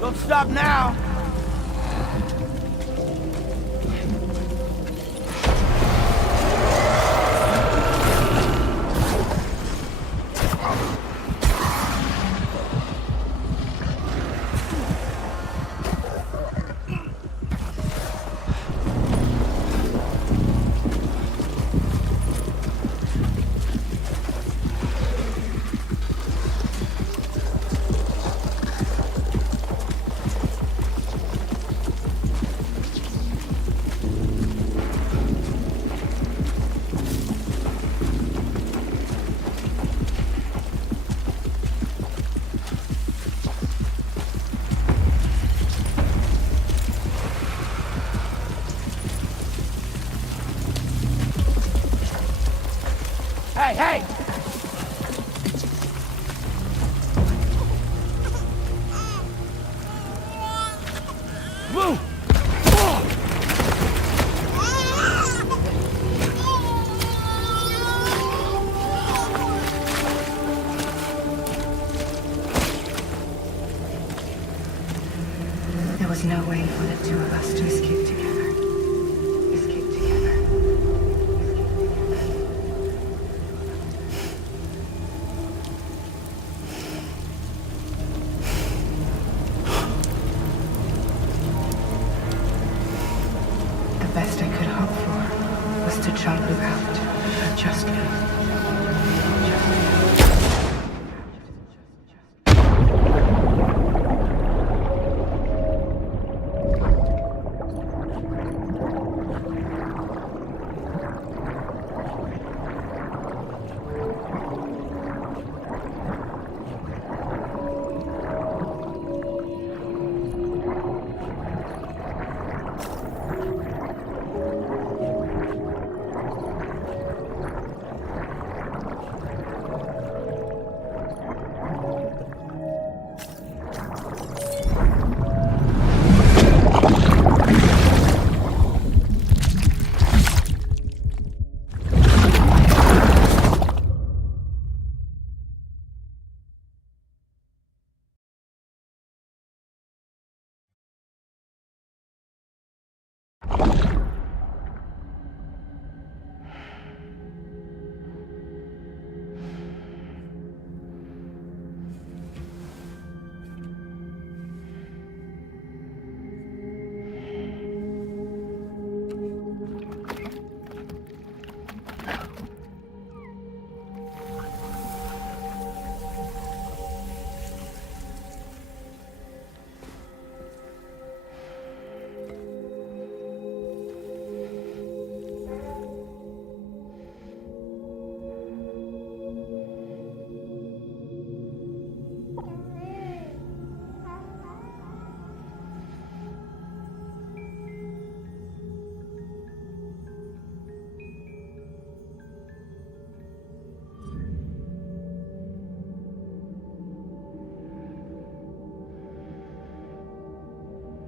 Don't stop now! Hey, hey! Move! There was no way for the two of us to escape together. Escape together. The best I could hope for was to jump you out. Just me.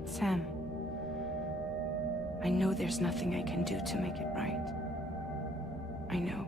Sam, I know there's nothing I can do to make it right. I know.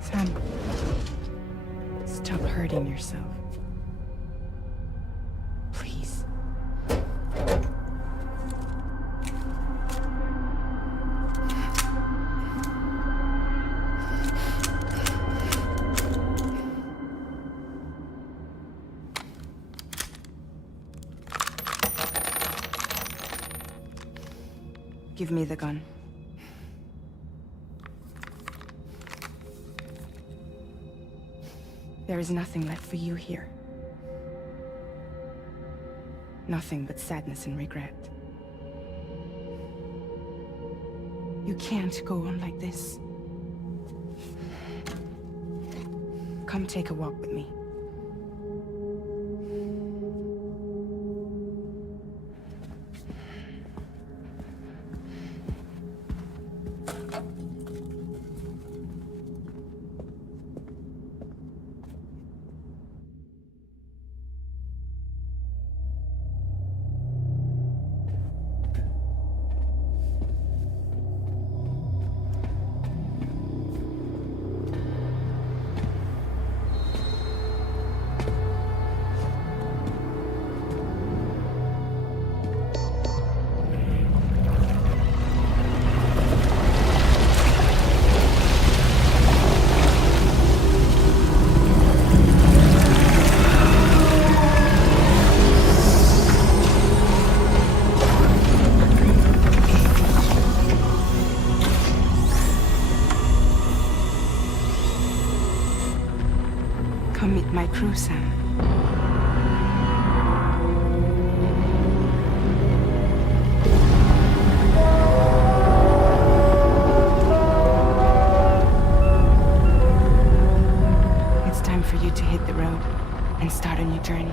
Sam, stop hurting yourself. Please. Give me the gun. There is nothing left for you here. Nothing but sadness and regret. You can't go on like this. Come take a walk with me. Come meet my crew, Sam. It's time for you to hit the road and start a new journey.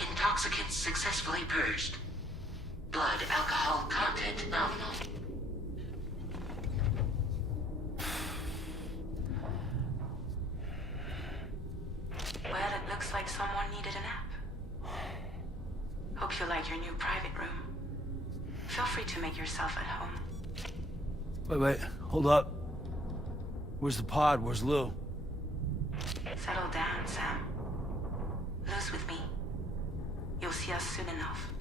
Intoxicants successfully purged. Blood alcohol content nominal. Well, it looks like someone needed a nap. Hope you like your new private room. Feel free to make yourself at home. Wait, hold up. Where's the pod? Where's Lou? Settle down, Sam. Lou's with me. You'll see us soon enough.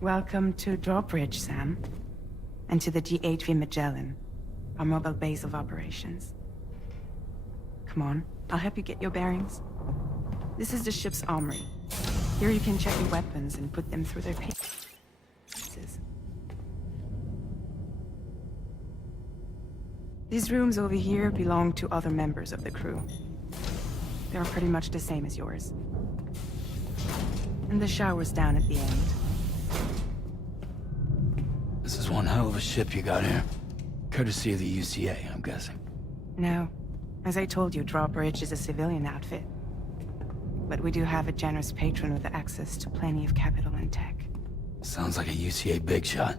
Welcome to Drawbridge, Sam. And to the DHV Magellan, our mobile base of operations. Come on, I'll help you get your bearings. This is the ship's armory. Here you can check your weapons and put them through their paces. These rooms over here belong to other members of the crew. They're pretty much the same as yours. And the shower's down at the end. This is one hell of a ship you got here. Courtesy of the UCA, I'm guessing. No. As I told you, Drawbridge is a civilian outfit. But we do have a generous patron with access to plenty of capital and tech. Sounds like a UCA big shot.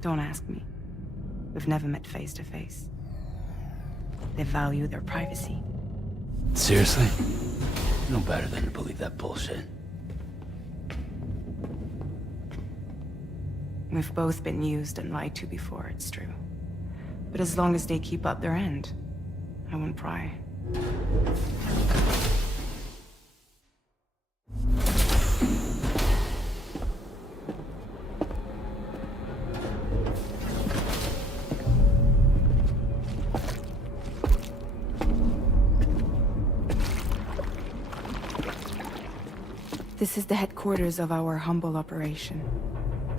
Don't ask me. We've never met face to face. They value their privacy. Seriously? No better than to believe that bullshit. We've both been used and lied to before, it's true. But as long as they keep up their end, I won't pry. This is the headquarters of our humble operation.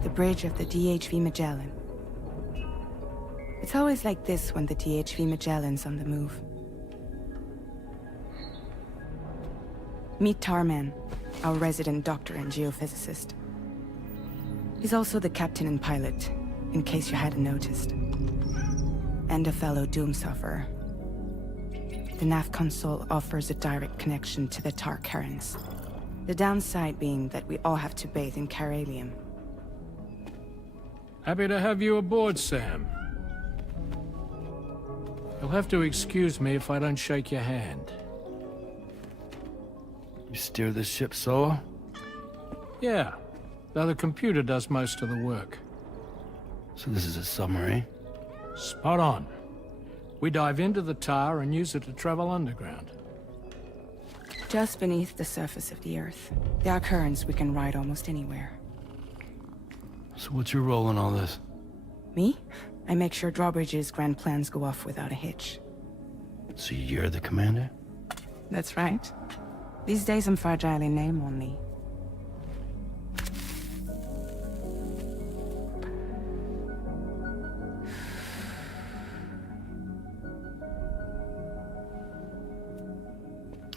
The bridge of the DHV Magellan. It's always like this when the DHV Magellan's on the move. Meet Tarman, our resident doctor and geophysicist. He's also the captain and pilot, in case you hadn't noticed. And a fellow Doom sufferer. The nav console offers a direct connection to the Tar currents. The downside being that we all have to bathe in Caralium. Happy to have you aboard, Sam. You'll have to excuse me if I don't shake your hand. You steer this ship solo? Yeah, though the computer does most of the work. So this is a submarine? Spot on. We dive into the Tar and use it to travel underground. Just beneath the surface of the Earth, there are currents we can ride almost anywhere. So what's your role in all this? Me? I make sure Drawbridge's grand plans go off without a hitch. So you're the commander? That's right. These days I'm fragile in name only.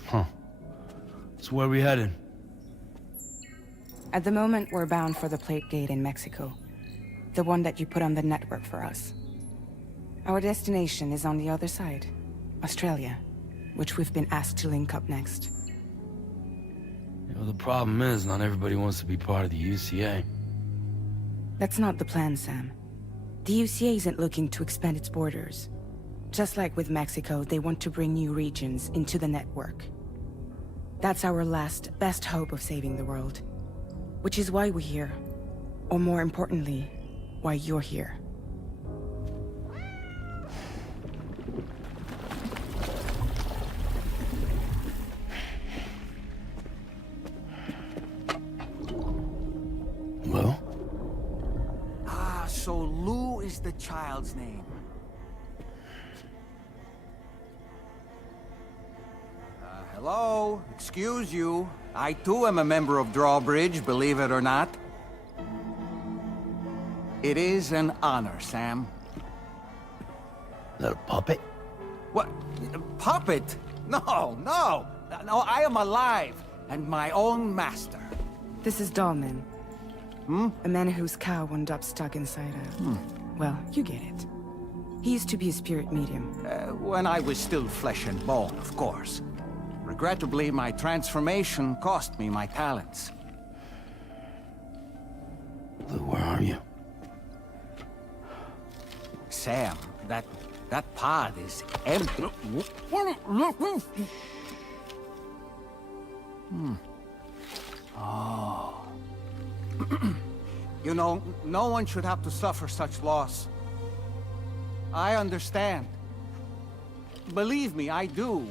Huh. So where are we headed? At the moment, we're bound for the Plate Gate in Mexico. The one that you put on the network for us. Our destination is on the other side, Australia, which we've been asked to link up next. You know, the problem is, not everybody wants to be part of the UCA. That's not the plan, Sam. The UCA isn't looking to expand its borders. Just like with Mexico, they want to bring new regions into the network. That's our last, best hope of saving the world. Which is why we're here. Or more importantly, why you're here. Well? Ah, so Lou is the child's name. Hello? Excuse you. I too am a member of Drawbridge, believe it or not. It is an honor, Sam. Is that a puppet? What? A puppet? No, no! No, I am alive, and my own master. This is Dahlman. A man whose cow wound up stuck inside a... Well, you get it. He used to be a spirit medium. When I was still flesh and bone, of course. Regrettably, my transformation cost me my talents. Lou, where are you? Sam, that pod is empty. Oh. You know, no one should have to suffer such loss. I understand. Believe me, I do.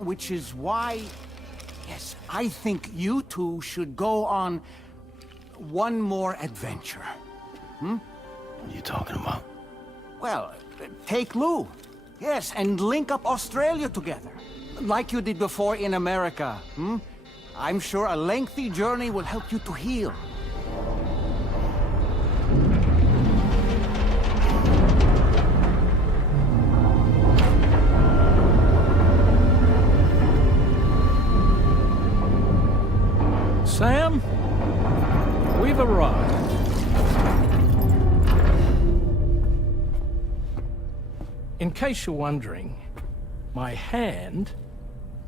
Which is why, yes, I think you two should go on one more adventure. What are you talking about? Well, take Lou. Yes, and link up Australia together. Like you did before in America, I'm sure a lengthy journey will help you to heal. Sam, we've arrived. In case you're wondering, my hand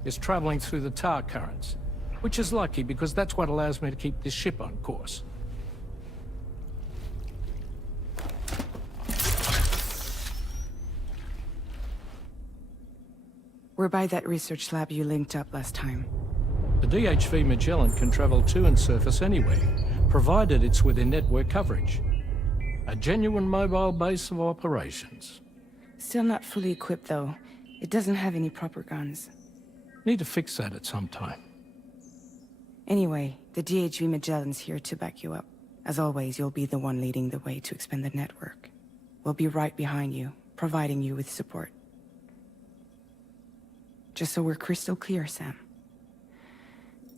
is traveling through the tar currents, which is lucky because that's what allows me to keep this ship on course. We're by that research lab you linked up last time. The DHV Magellan can travel to and surface anywhere, provided it's within network coverage. A genuine mobile base of operations. Still not fully equipped, though. It doesn't have any proper guns. Need to fix that at some time. Anyway, the DHV Magellan's here to back you up. As always, you'll be the one leading the way to expand the network. We'll be right behind you, providing you with support. Just so we're crystal clear, Sam.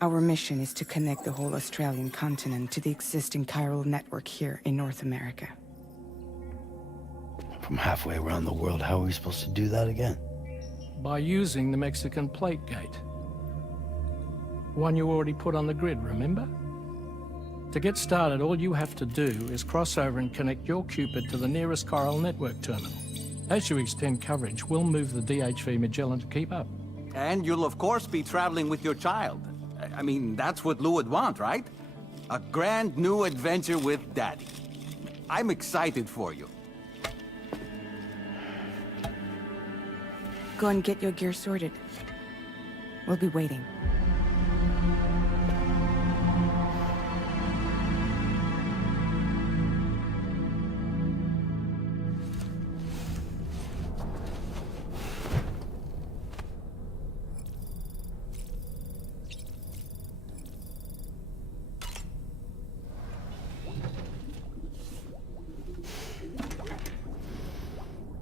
Our mission is to connect the whole Australian continent to the existing chiral network here in North America. From halfway around the world, how are we supposed to do that again? By using the Mexican plate gate. One you already put on the grid, remember? To get started, all you have to do is cross over and connect your Cupid to the nearest chiral network terminal. As you extend coverage, we'll move the DHV Magellan to keep up. And you'll of course be traveling with your child. I mean, that's what Lou would want, right? A grand new adventure with Daddy. I'm excited for you. Go and get your gear sorted. We'll be waiting.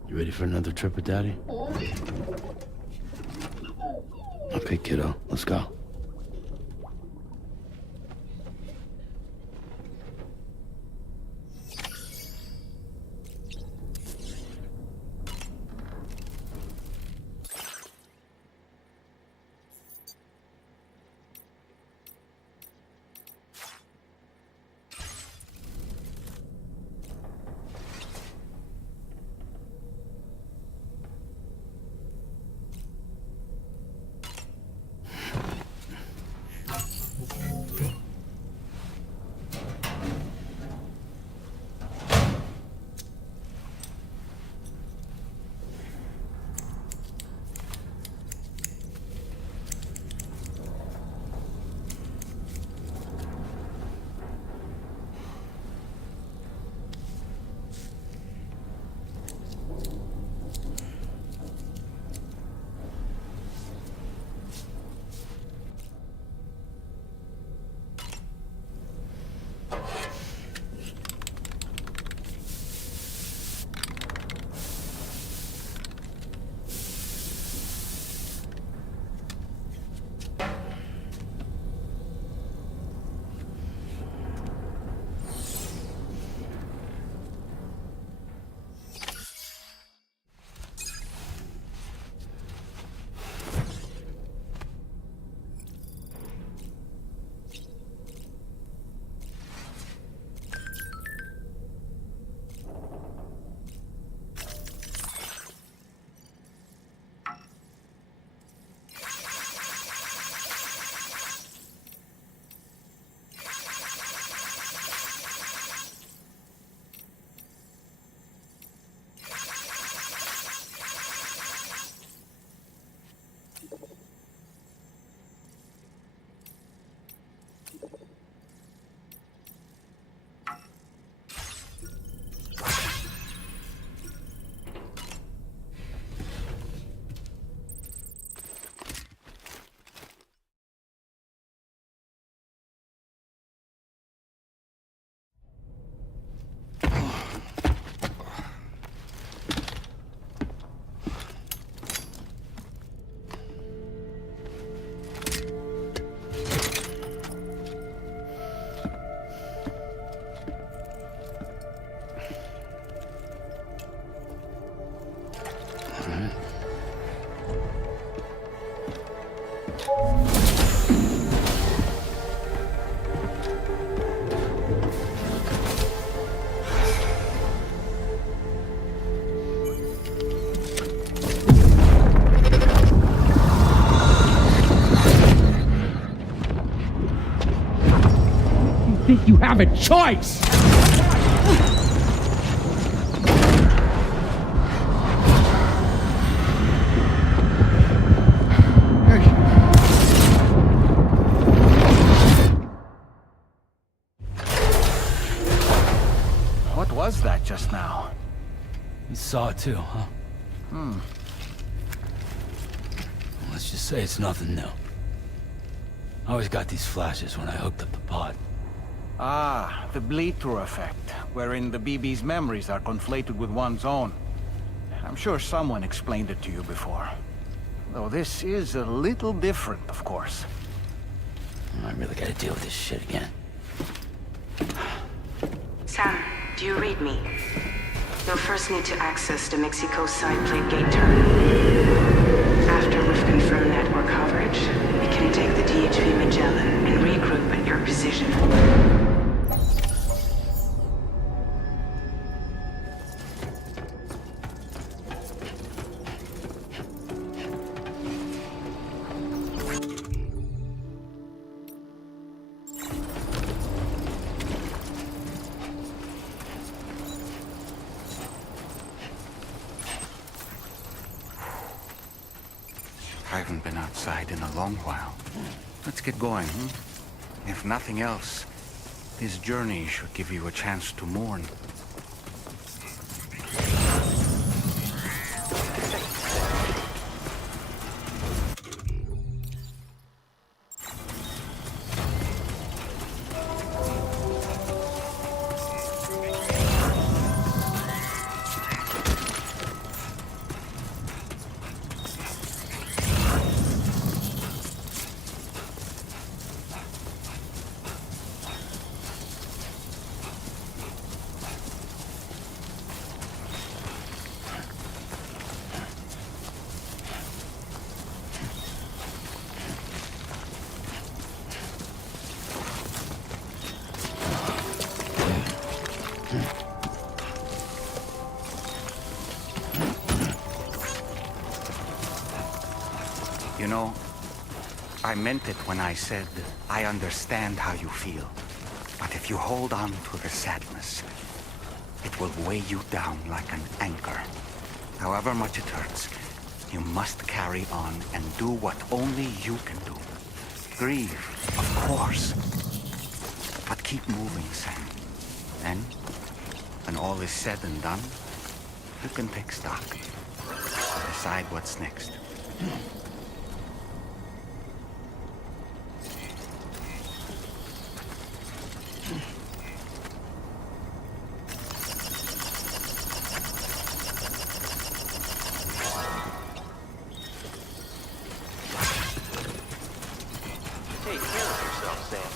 You ready for another trip with Daddy? Okay, kiddo, let's go. think you have a choice! What was that just now? You saw it too, huh? Let's just say it's nothing new. I always got these flashes when I hooked up the pod. Ah, the bleed-through effect, wherein the BB's memories are conflated with one's own. I'm sure someone explained it to you before. Though this is a little different, of course. I really gotta deal with this shit again. Sam, do you read me? You'll first need to access the Mexico side plate gate terminal. After we've confirmed network coverage, we can take the DHV Magellan and regroup at your position. I haven't been outside in a long while. Let's get going, hmm? If nothing else, this journey should give you a chance to mourn. You know, I meant it when I said, I understand how you feel. But if you hold on to the sadness, it will weigh you down like an anchor. However much it hurts, you must carry on and do what only you can do. Grieve, of course. But keep moving, Sam. Then, when all is said and done, you can take stock. Decide what's next. Take care of yourself, Sam.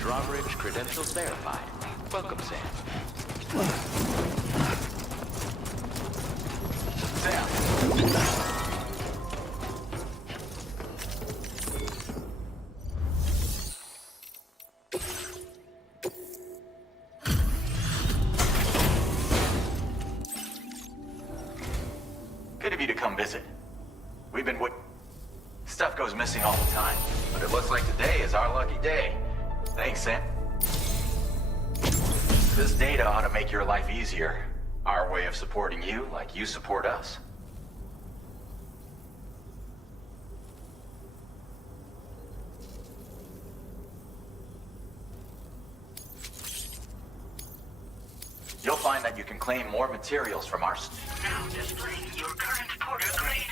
Drawbridge credentials verified. Welcome, Sam. Sam! Good of you to come visit. We've been Stuff goes missing all the time, but it looks like today is our lucky day. Thanks, Sam. This data ought to make your life easier. Our way of supporting you like you support us. You'll find that you can claim more materials from our... Now displaying your current porter grade.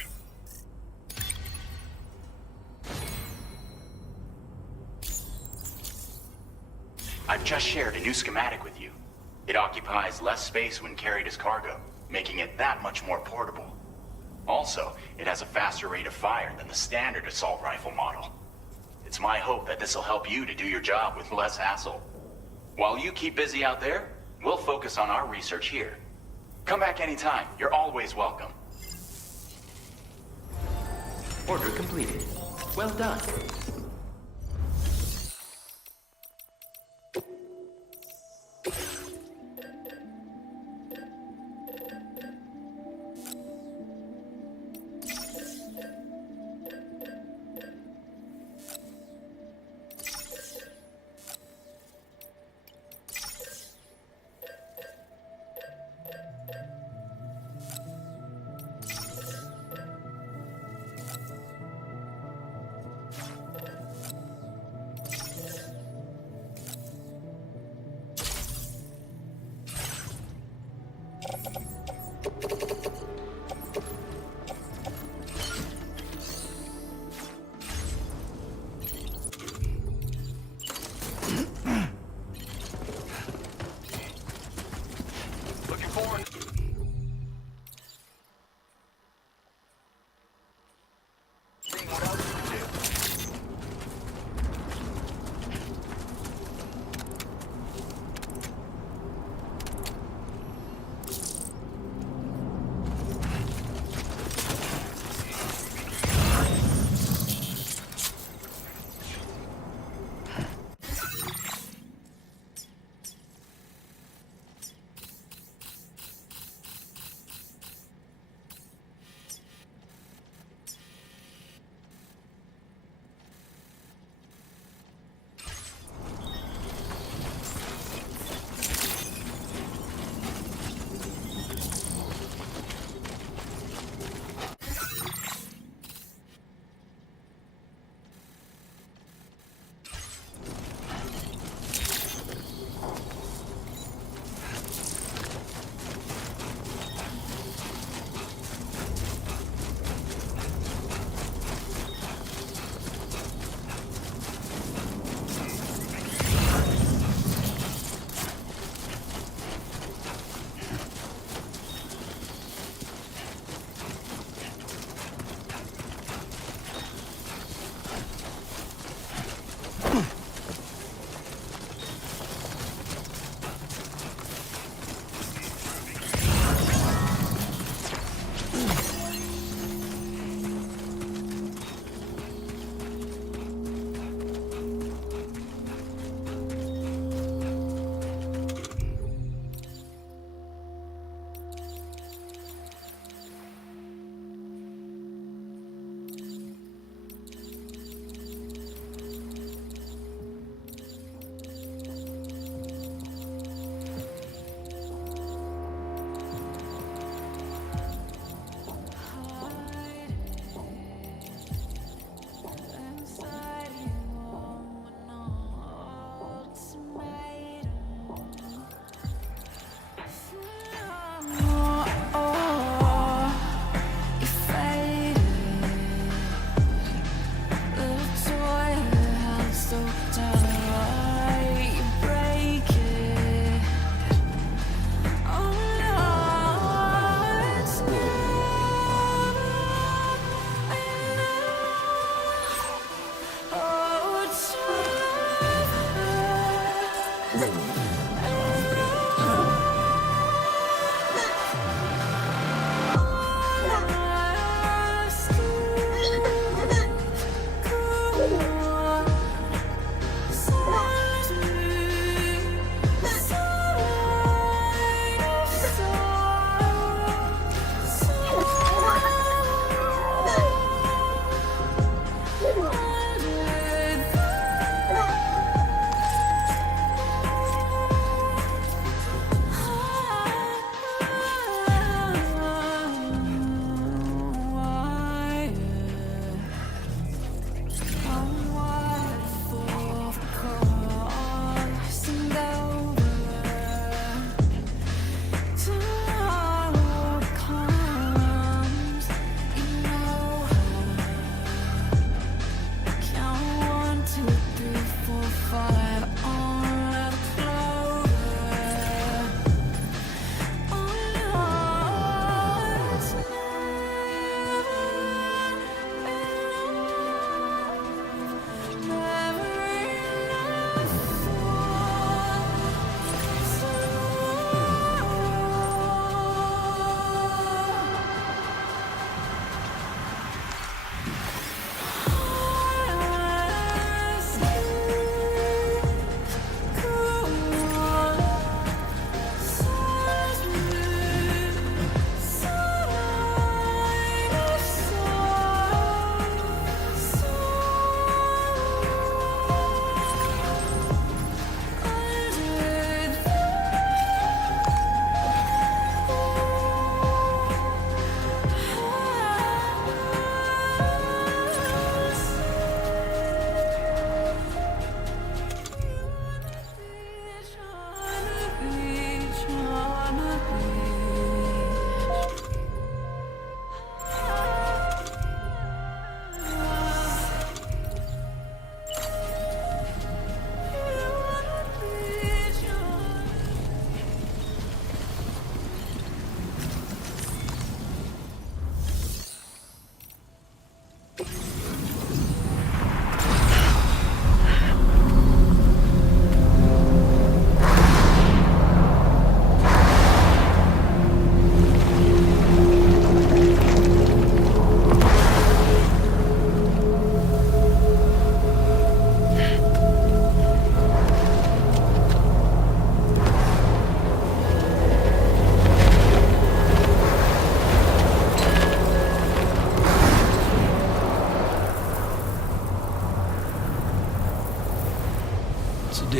I've just shared a new schematic with you. It occupies less space when carried as cargo, making it that much more portable. Also, it has a faster rate of fire than the standard assault rifle model. It's my hope that this will help you to do your job with less hassle. While you keep busy out there, we'll focus on our research here. Come back anytime. You're always welcome. Order completed. Well done.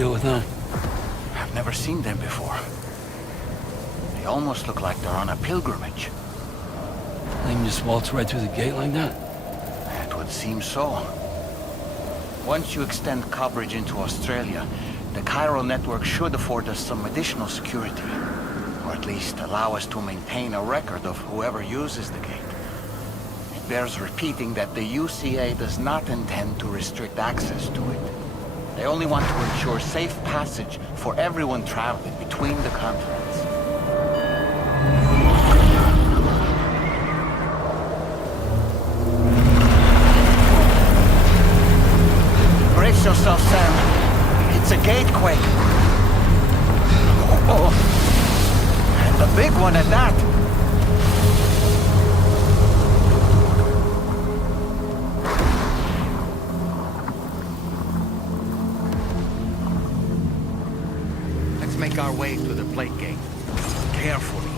deal with them? I've never seen them before. They almost look like they're on a pilgrimage. They can just waltz right through the gate like that? It would seem so. Once you extend coverage into Australia, the chiral network should afford us some additional security. Or at least allow us to maintain a record of whoever uses the gate. It bears repeating that the UCA does not intend to restrict access to it. They only want to ensure safe passage for everyone traveling between the continents. Brace yourself, Sam. It's a gatequake. Oh, and a big one at that. Let's make our way to the plate gate. Carefully.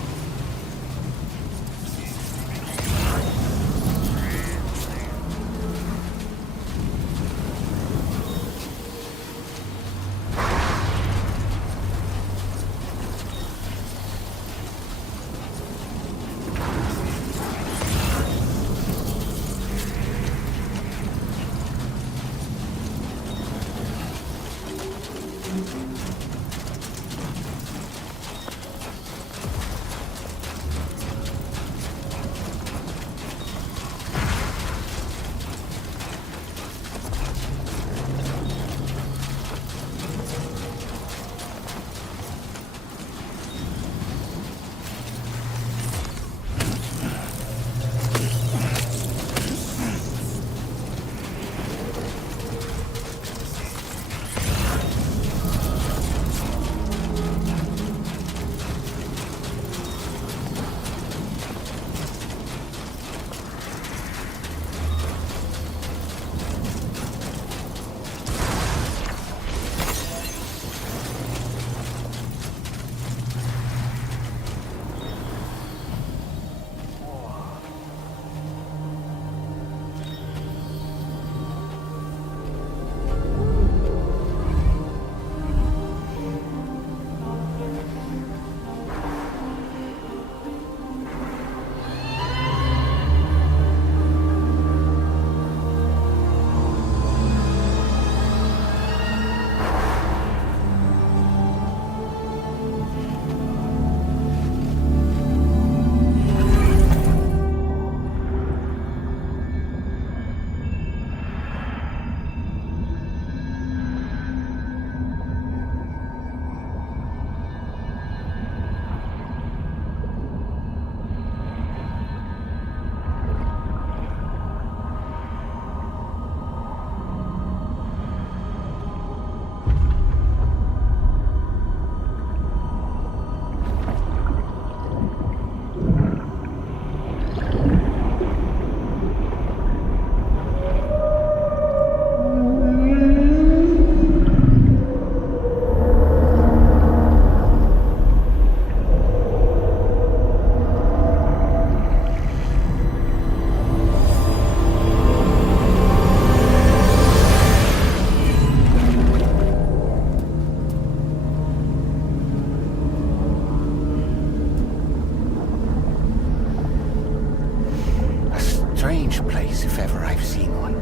Strange place, if ever I've seen one.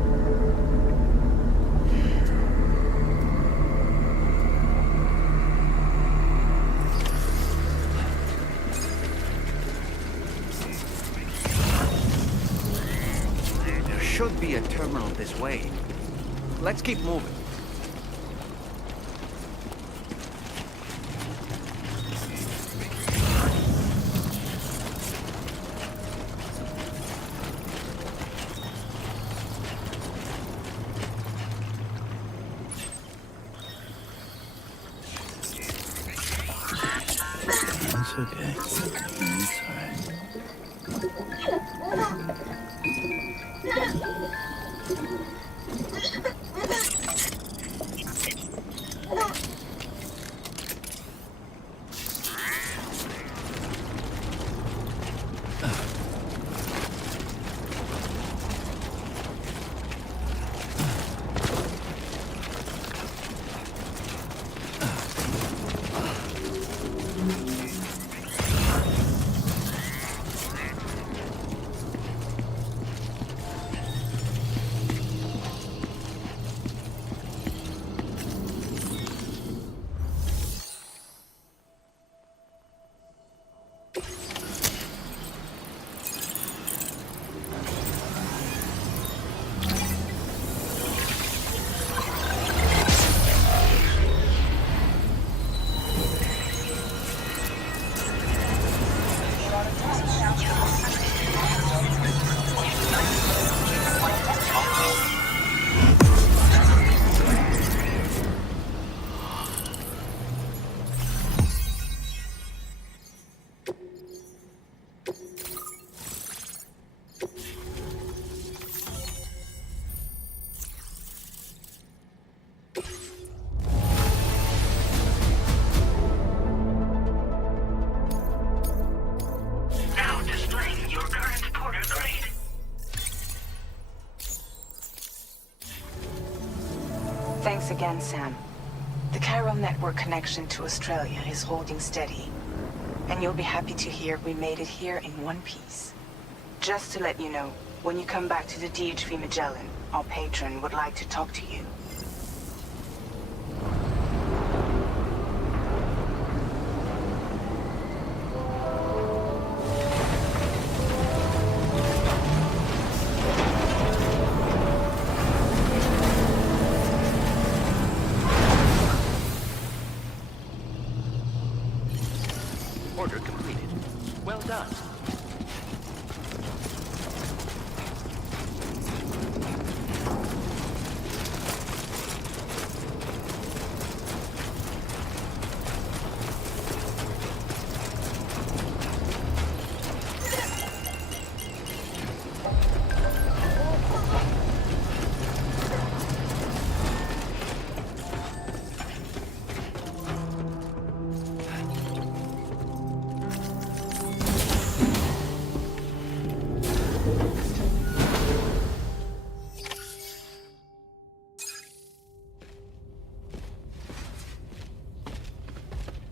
There should be a terminal this way. Let's keep moving. It's okay. It's all right. again, Sam. The Chiral network connection to Australia is holding steady. And you'll be happy to hear we made it here in one piece. Just to let you know, when you come back to the DHV Magellan, our patron would like to talk to you. Order completed. Well done.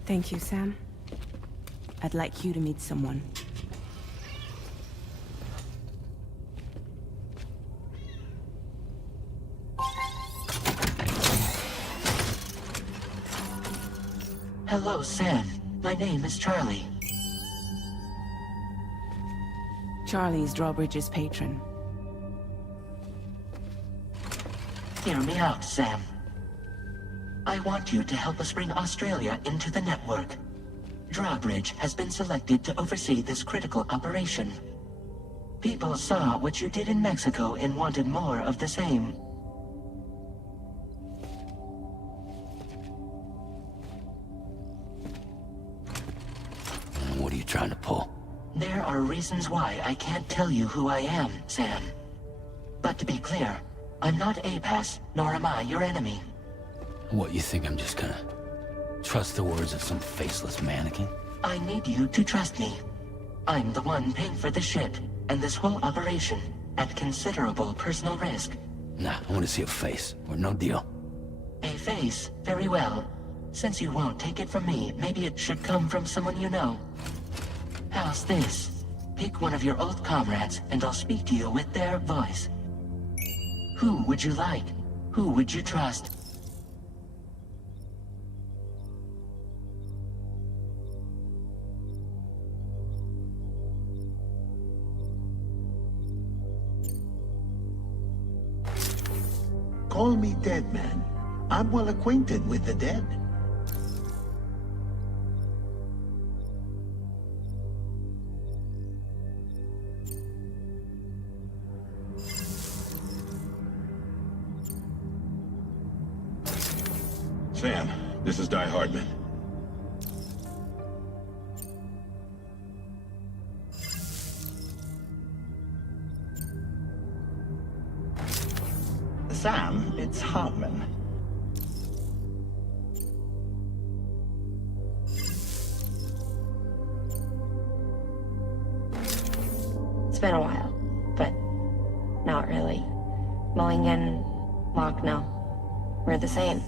Thank you, Sam. I'd like you to meet someone. Hello, Sam. My name is Charlie. Charlie's Drawbridge's patron. Hear me out, Sam. I want you to help us bring Australia into the network. Drawbridge has been selected to oversee this critical operation. People saw what you did in Mexico and wanted more of the same. What are you trying to pull? There are reasons why I can't tell you who I am, Sam. But to be clear, I'm not APAS, nor am I your enemy. What, you think I'm just gonna trust the words of some faceless mannequin? I need you to trust me. I'm the one paying for the ship and this whole operation at considerable personal risk. Nah, I want to see a face, or no deal. A face? Very well. Since you won't take it from me, maybe it should come from someone you know. How's this? Pick one of your old comrades, and I'll speak to you with their voice. Who would you like? Who would you trust? Call me dead, man. I'm well acquainted with the dead. Sam, this is Die Hardman. Sam, it's Hartman. It's been a while, but not really. Mulligan, Locke, no. We're the same.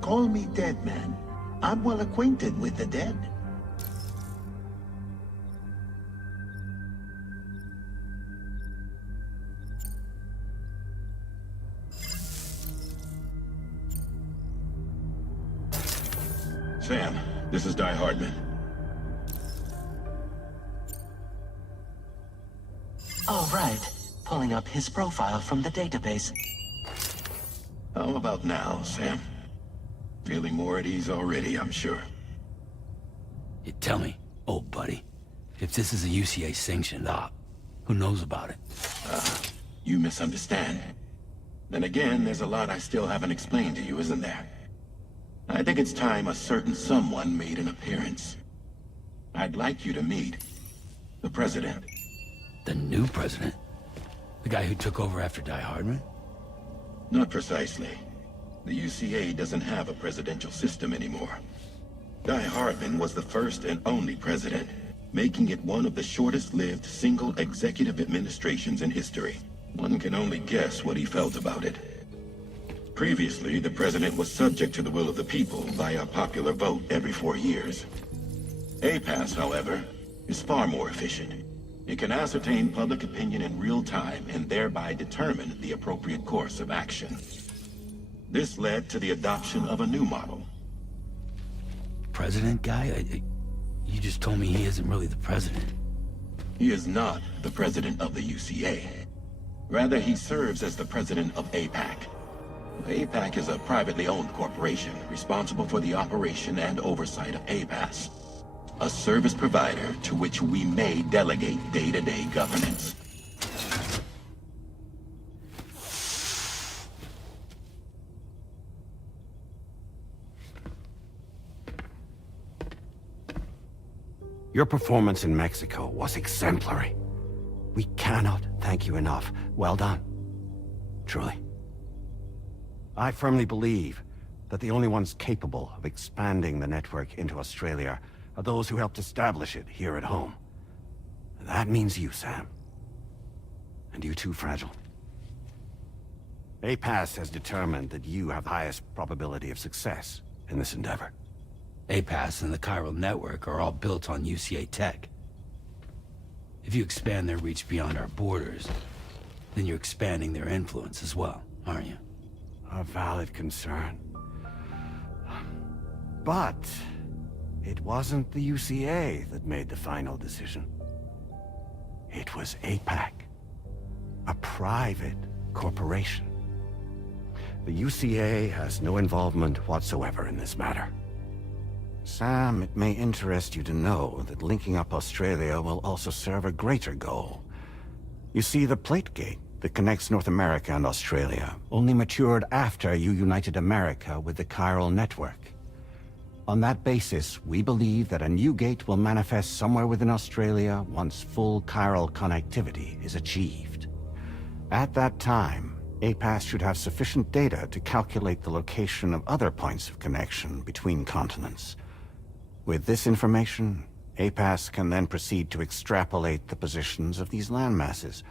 Call me dead, man. I'm well acquainted with the dead. Sam, this is Die Hardman. All right. Pulling up his profile from the database. How about now, Sam? Feeling more at ease already, I'm sure. You tell me, old buddy, if this is a UCA-sanctioned op, who knows about it? You misunderstand. Then again, there's a lot I still haven't explained to you, isn't there? I think it's time a certain someone made an appearance. I'd like you to meet the President. The new president? The guy who took over after Die Hardman? Not precisely. The UCA doesn't have a presidential system anymore. Guy Hardman was the first and only president, making it one of the shortest-lived single executive administrations in history. One can only guess what he felt about it. Previously, the president was subject to the will of the people via a popular vote every 4 years. APAS, however, is far more efficient. It can ascertain public opinion in real time and thereby determine the appropriate course of action. This led to the adoption of a new model. President guy? You just told me he isn't really the president. He is not the president of the UCA. Rather, he serves as the president of APAC. APAC is a privately owned corporation responsible for the operation and oversight of APAS, a service provider to which we may delegate day-to-day governance. Your performance in Mexico was exemplary. We cannot thank you enough. Well done. Truly. I firmly believe that the only ones capable of expanding the network into Australia are those who helped establish it here at home. That means you, Sam. And you too, Fragile. APAS has determined that you have the highest probability of success in this endeavor. APAS and the Chiral Network are all built on UCA tech. If you expand their reach beyond our borders, then you're expanding their influence as well, aren't you? A valid concern. But it wasn't the UCA that made the final decision. It was APAC, a private corporation. The UCA has no involvement whatsoever in this matter. Sam, it may interest you to know that linking up Australia will also serve a greater goal. You see, the plate gate that connects North America and Australia only matured after you united America with the Chiral Network. On that basis, we believe that a new gate will manifest somewhere within Australia once full chiral connectivity is achieved. At that time, APAS should have sufficient data to calculate the location of other points of connection between continents. With this information, APAS can then proceed to extrapolate the positions of these landmasses.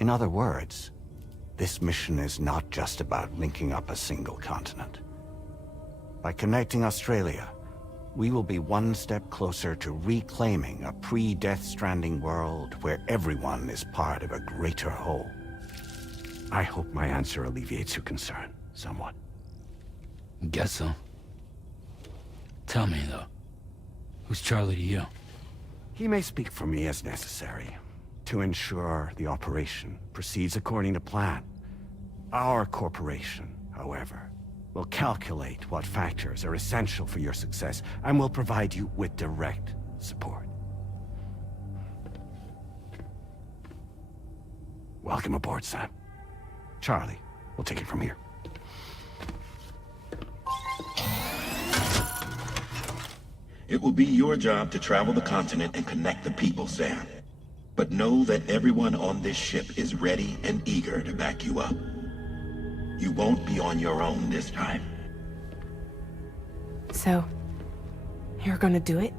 In other words, this mission is not just about linking up a single continent. By connecting Australia, we will be one step closer to reclaiming a pre-Death Stranding world where everyone is part of a greater whole. I hope my answer alleviates your concern somewhat. Guess so. Tell me, though, who's Charlie to you? He may speak for me as necessary to ensure the operation proceeds according to plan. Our corporation, however, will calculate what factors are essential for your success and will provide you with direct support. Welcome aboard, Sam. Charlie, we'll take it from here. It will be your job to travel the continent and connect the people, Sam. But know that everyone on this ship is ready and eager to back you up. You won't be on your own this time. So, you're gonna do it?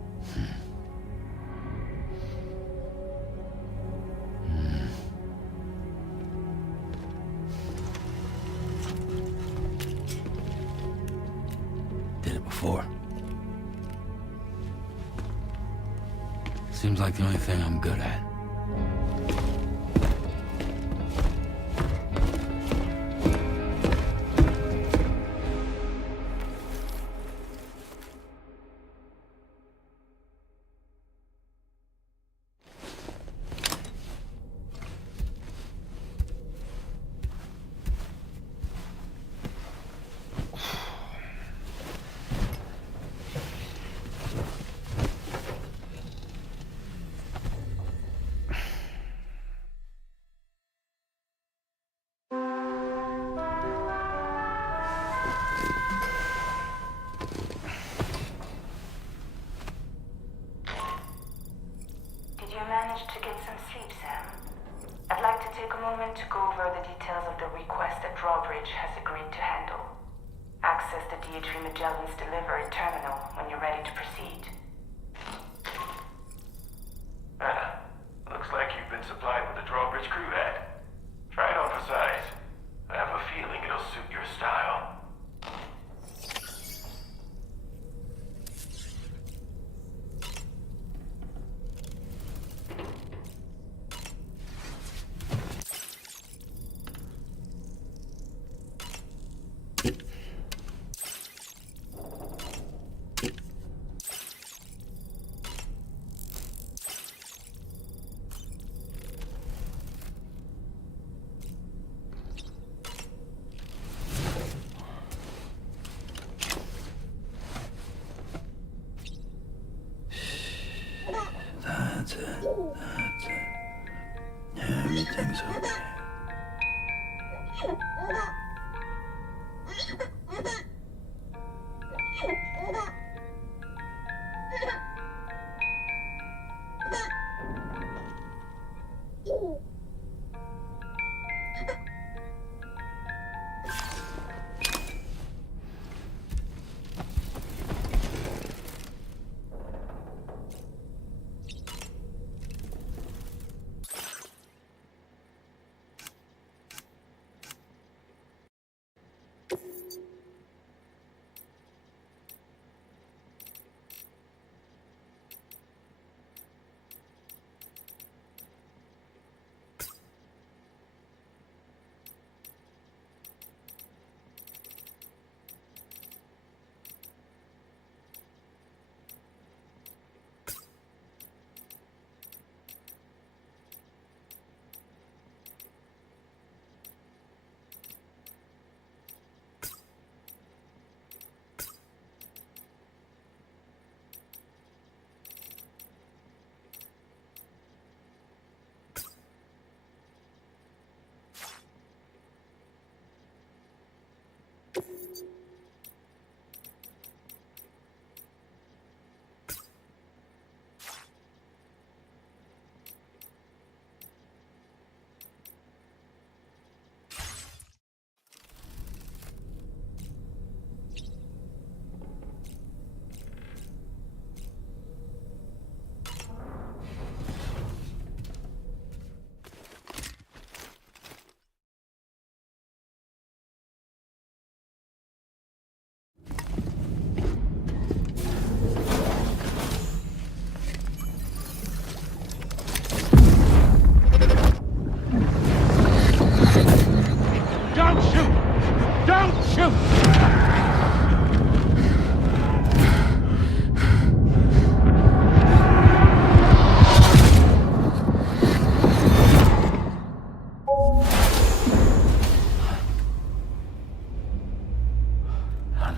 Did it before. Seems like the only thing I'm good at. To get some sleep, Sam. I'd like to take a moment to go over the details of the request that Drawbridge has agreed to handle. Access the D.H. Magellan's delivery terminal when you're ready to proceed. Looks like you've been supplied with a drawbridge crew hat. Try it on for size. I have a feeling it'll suit your style. That's it. Yeah, everything's okay.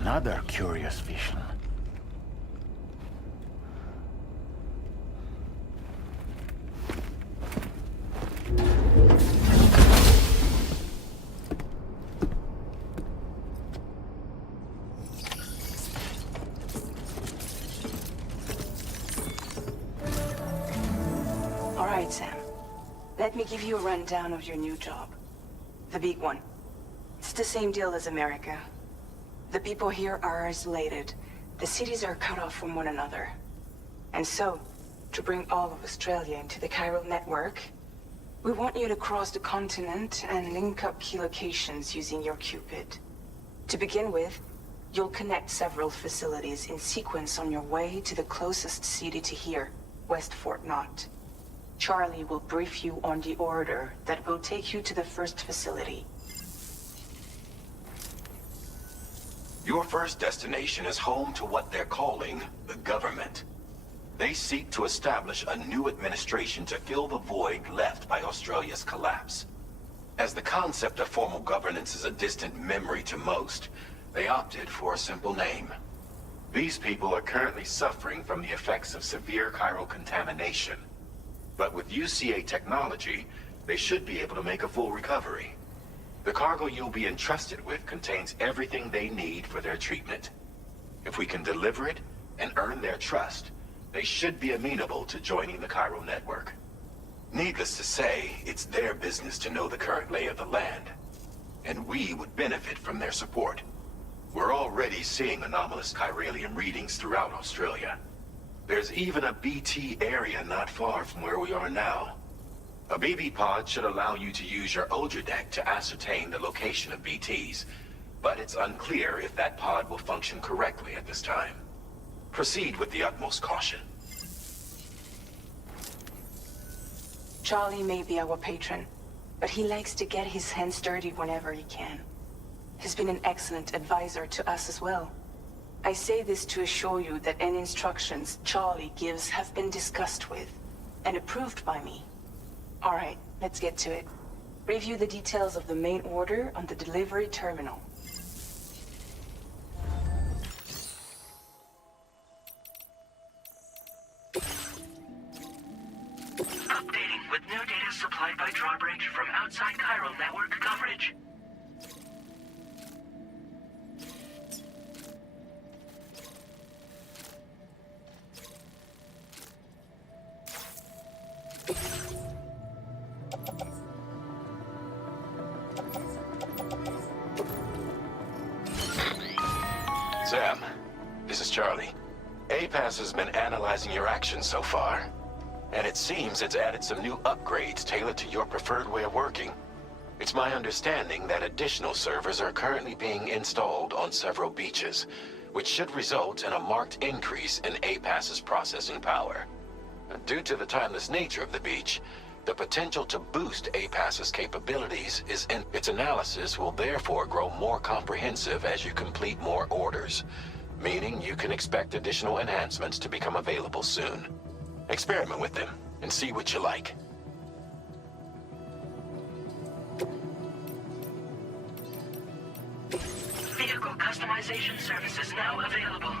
Another curious vision. All right, Sam. Let me give you a rundown of your new job. The big one. It's the same deal as America. The people here are isolated. The cities are cut off from one another. And so, to bring all of Australia into the chiral network, we want you to cross the continent and link up key locations using your Cupid. To begin with, you'll connect several facilities in sequence on your way to the closest city to here, West Fort Knott. Charlie will brief you on the order that will take you to the first facility. Your first destination is home to what they're calling the government. They seek to establish a new administration to fill the void left by Australia's collapse. As the concept of formal governance is a distant memory to most, they opted for a simple name. These people are currently suffering from the effects of severe chiral contamination. But with UCA technology, they should be able to make a full recovery. The cargo you'll be entrusted with contains everything they need for their treatment. If we can deliver it and earn their trust, they should be amenable to joining the chiral network. Needless to say, it's their business to know the current lay of the land, and we would benefit from their support. We're already seeing anomalous chiralium readings throughout Australia. There's even a BT area not far from where we are now. A BB pod should allow you to use your Ultra deck to ascertain the location of BTs, but it's unclear if that pod will function correctly at this time. Proceed with the utmost caution. Charlie may be our patron, but he likes to get his hands dirty whenever he can. He's been an excellent advisor to us as well. I say this to assure you that any instructions Charlie gives have been discussed with and approved by me. All right, let's get to it. Review the details of the main order on the delivery terminal. Updating with new data supplied by Drawbridge from outside Chiral network coverage. Sam, this is Charlie. APAS has been analyzing your actions so far, and it seems it's added some new upgrades tailored to your preferred way of working. It's my understanding that additional servers are currently being installed on several beaches, which should result in a marked increase in APAS's processing power. Due to the timeless nature of the beach, the potential to boost APAS's capabilities is in its analysis will therefore grow more comprehensive as you complete more orders, meaning you can expect additional enhancements to become available soon. Experiment with them and see what you like. Vehicle customization services now available.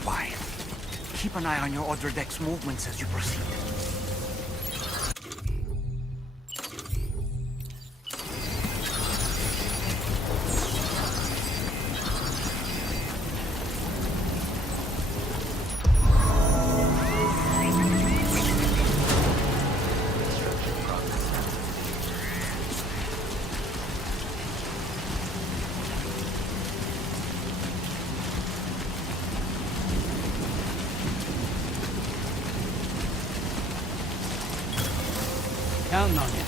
nearby. Keep an eye on your other deck's movements as you proceed. Counting on you.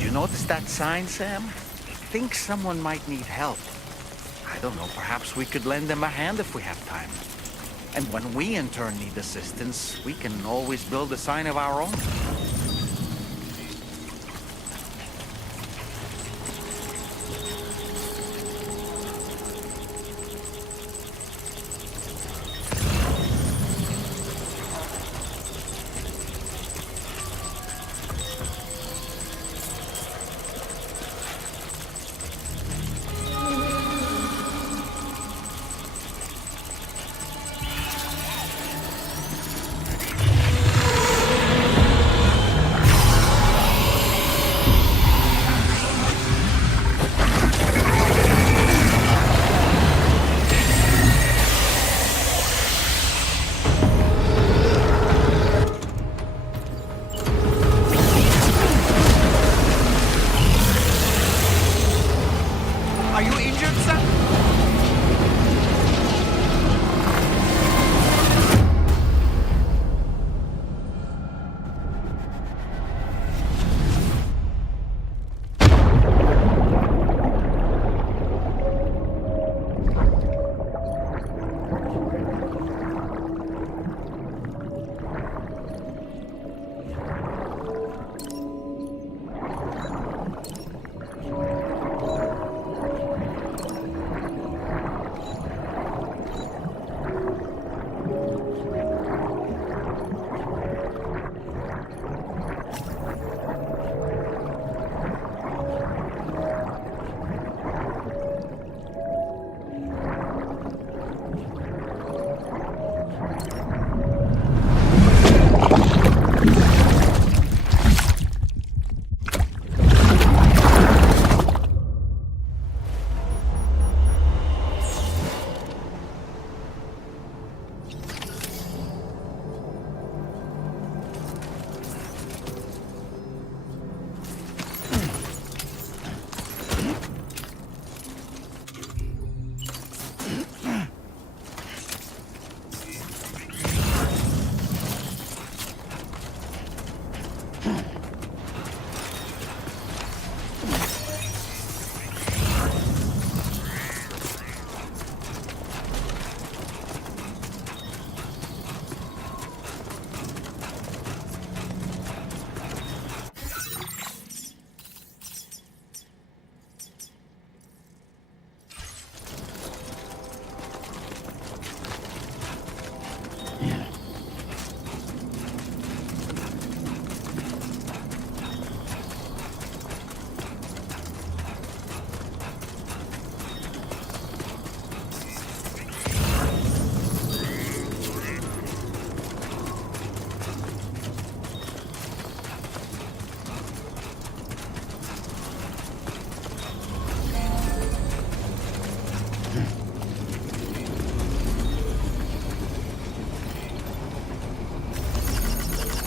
You notice that sign, Sam? I think someone might need help. I don't know, perhaps we could lend them a hand if we have time. And when we in turn need assistance, we can always build a sign of our own. Are you injured, Sam?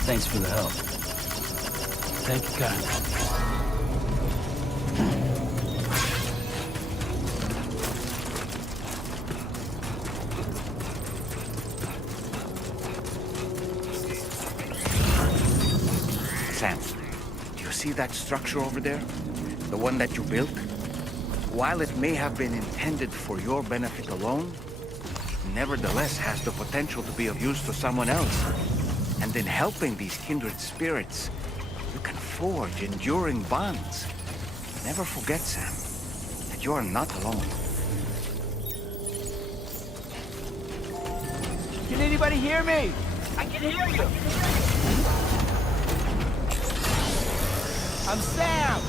Thanks for the help. Thank you, Kyle. Sam, do you see that structure over there? The one that you built? While it may have been intended for your benefit alone, it nevertheless has the potential to be of use to someone else. And in helping these kindred spirits, you can forge enduring bonds. Never forget, Sam, that you are not alone. Can anybody hear me? I can hear you! I'm Sam!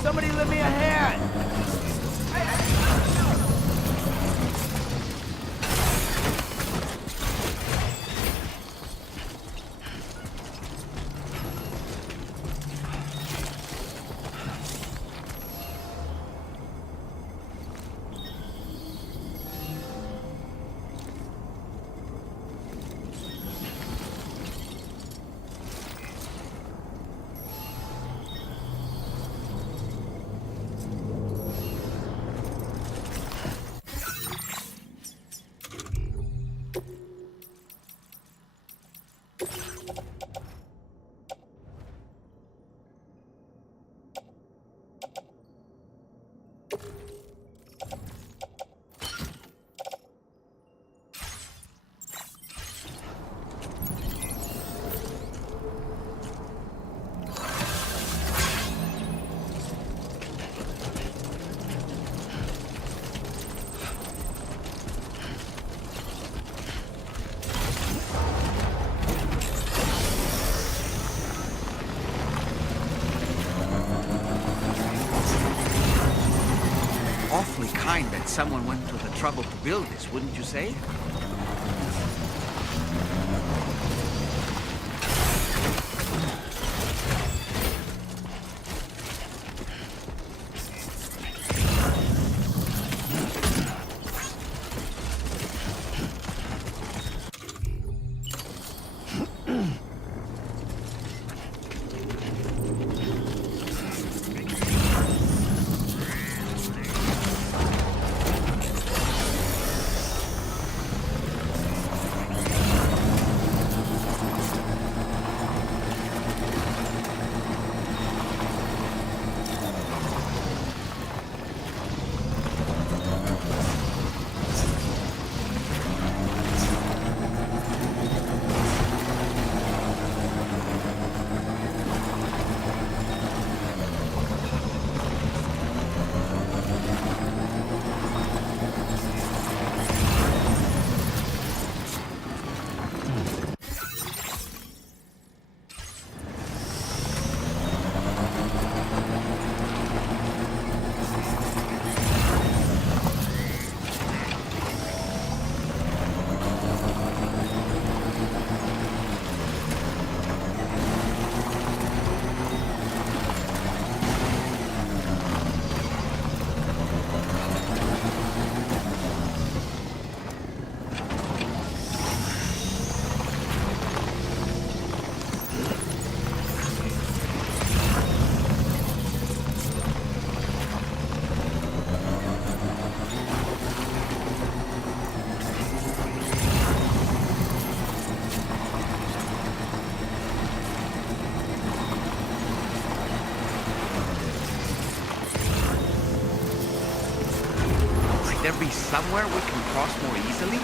Somebody lend me a hand! Awfully kind that someone went to the trouble to build this, wouldn't you say? Might there be somewhere we can cross more easily?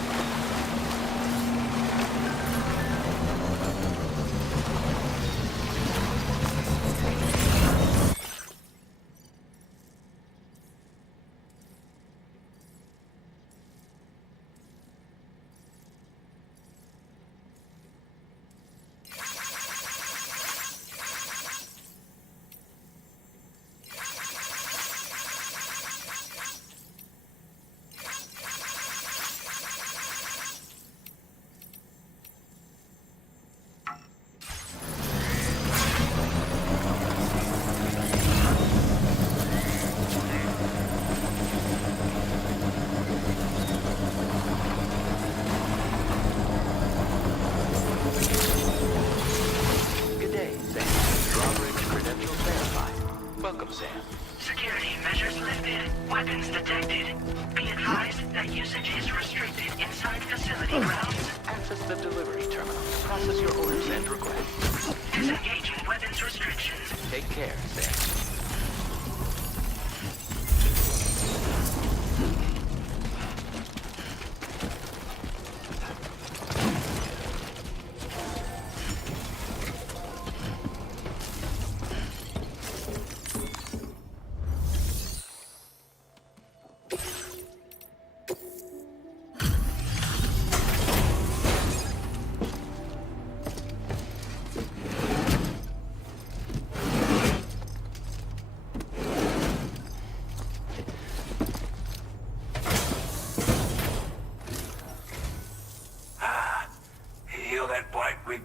Security measures lifted. Weapons detected. Be advised, That usage is restricted inside facility grounds. Access the delivery terminal to process your orders and requests. Disengaging weapons restrictions. Take care, Sam.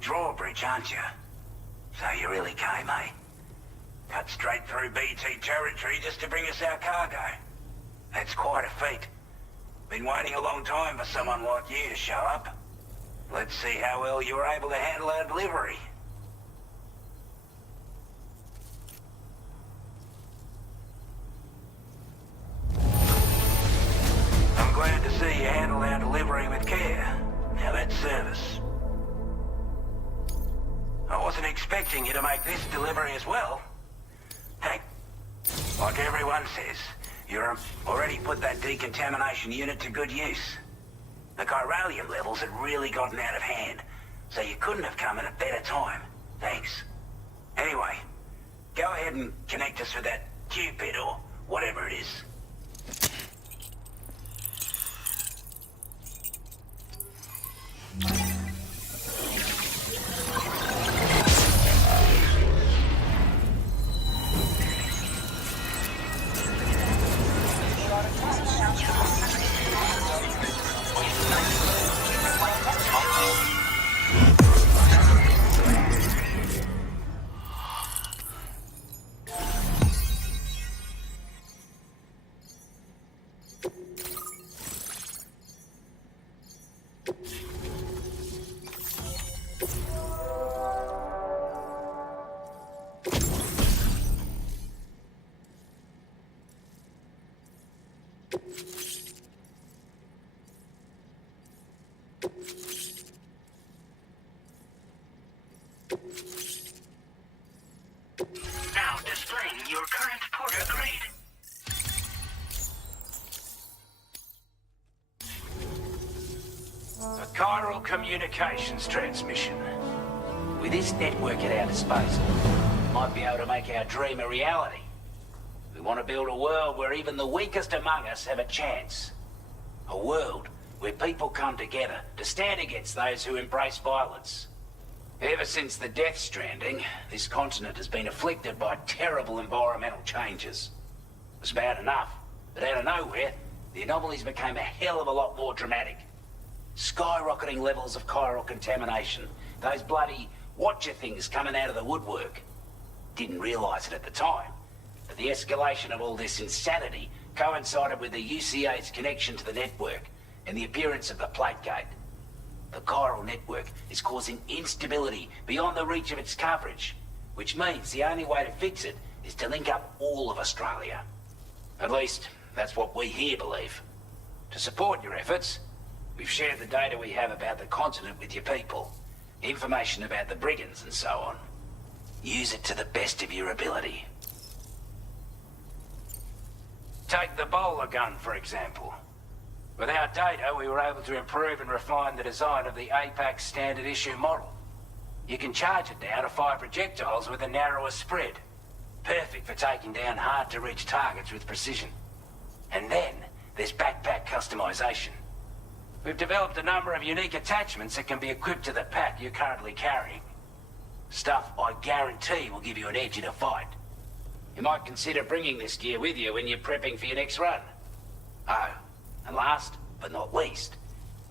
Drawbridge, aren't you? So you really came, eh? Cut straight through BT territory just to bring us our cargo. That's quite a feat. Been waiting a long time for someone like you to show up. Let's see how well you were able to handle our delivery. I'm glad to see you handled our delivery with care. Now that's service. I wasn't expecting you to make this delivery as well. Hey, like everyone says, you've already put that decontamination unit to good use. The chiralium levels had really gotten out of hand, so you couldn't have come at a better time. Thanks. Anyway, go ahead and connect us with that Cupid or whatever it is. Now displaying your current Porter grade. A chiral communications transmission. With this network at our disposal, we might be able to make our dream a reality. We want to build a world where even the weakest among us have a chance. A world where people come together to stand against those who embrace violence. Ever since the Death Stranding, this continent has been afflicted by terrible environmental changes. It was bad enough, but out of nowhere, the anomalies became a hell of a lot more dramatic. Skyrocketing levels of chiral contamination, those bloody Watcher things coming out of the woodwork. Didn't realize it at the time, but the escalation of all this insanity coincided with the UCA's connection to the network and the appearance of the plate gate. The chiral network is causing instability beyond the reach of its coverage, which means the only way to fix it is to link up all of Australia. At least, that's what we here believe. To support your efforts, we've shared the data we have about the continent with your people, information about the brigands and so on. Use it to the best of your ability. Take the bowler gun, for example. With our data, we were able to improve and refine the design of the APAC standard issue model. You can charge it now to fire projectiles with a narrower spread. Perfect for taking down hard-to-reach targets with precision. And then, there's backpack customization. We've developed a number of unique attachments that can be equipped to the pack you're currently carrying. Stuff I guarantee will give you an edge in a fight. You might consider bringing this gear with you when you're prepping for your next run. Oh, and last but not least,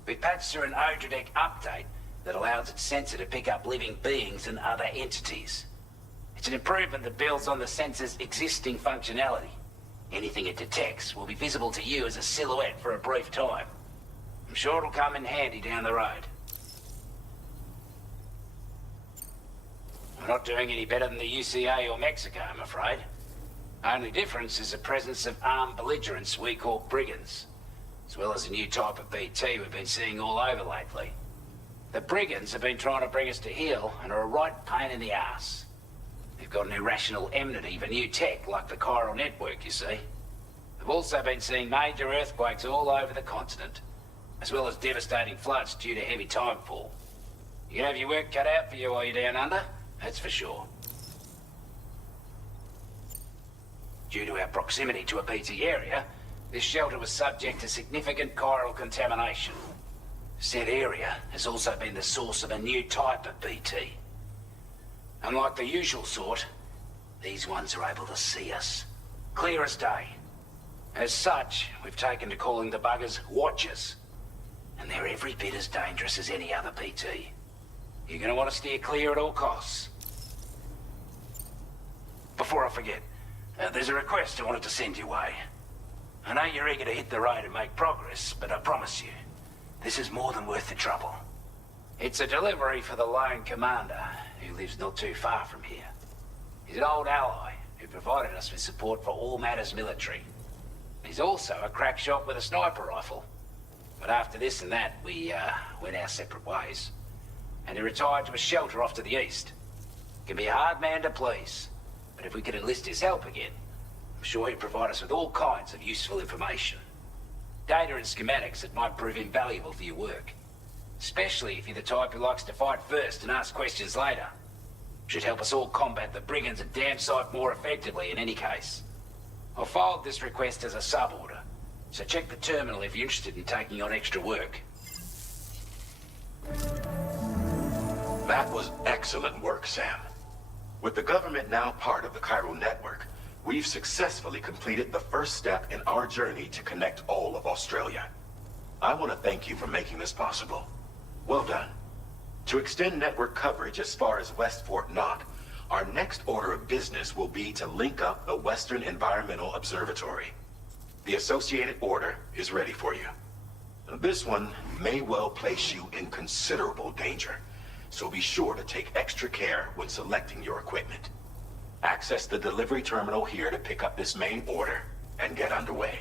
we've patched through an Odradek update that allows its sensor to pick up living beings and other entities. It's an improvement that builds on the sensor's existing functionality. Anything it detects will be visible to you as a silhouette for a brief time. I'm sure it'll come in handy down the road. We're not doing any better than the UCA or Mexico, I'm afraid. Only difference is the presence of armed belligerents we call brigands. as well as a new type of BT we've been seeing all over lately. The brigands have been trying to bring us to heel and are a right pain in the ass. They've got an irrational enmity for new tech like the chiral network, you see. They've also been seeing major earthquakes all over the continent, as well as devastating floods due to heavy timefall. You can have your work cut out for you while you're down under, that's for sure. Due to our proximity to a BT area, this shelter was subject to significant chiral contamination. Said area has also been the source of a new type of BT. Unlike the usual sort, these ones are able to see us, clear as day. As such, we've taken to calling the buggers Watchers, and they're every bit as dangerous as any other BT. You're gonna want to steer clear at all costs. Before I forget, there's a request I wanted to send your way. I know you're eager to hit the road and make progress, but I promise you, this is more than worth the trouble. It's a delivery for the lone commander, who lives not too far from here. He's an old ally who provided us with support for all matters military. He's also a crack shot with a sniper rifle. But after this and that, we went our separate ways. And he retired to a shelter off to the east. Can be a hard man to please, but if we could enlist his help again, I'm sure he'd provide us with all kinds of useful information. Data and schematics that might prove invaluable for your work. Especially if you're the type who likes to fight first and ask questions later. Should help us all combat the brigands and damn sight more effectively in any case. I'll filed this request as a sub-order, so check the terminal if you're interested in taking on extra work. That was excellent work, Sam. With the government now part of the chiral network, we've successfully completed the first step in our journey to connect all of Australia. I want to thank you for making this possible. Well done. To extend network coverage as far as West Fort Knott, our next order of business will be to link up the Western Environmental Observatory. The associated order is ready for you. This one may well place you in considerable danger, so be sure to take extra care when selecting your equipment. Access the delivery terminal here to pick up this main order and get underway.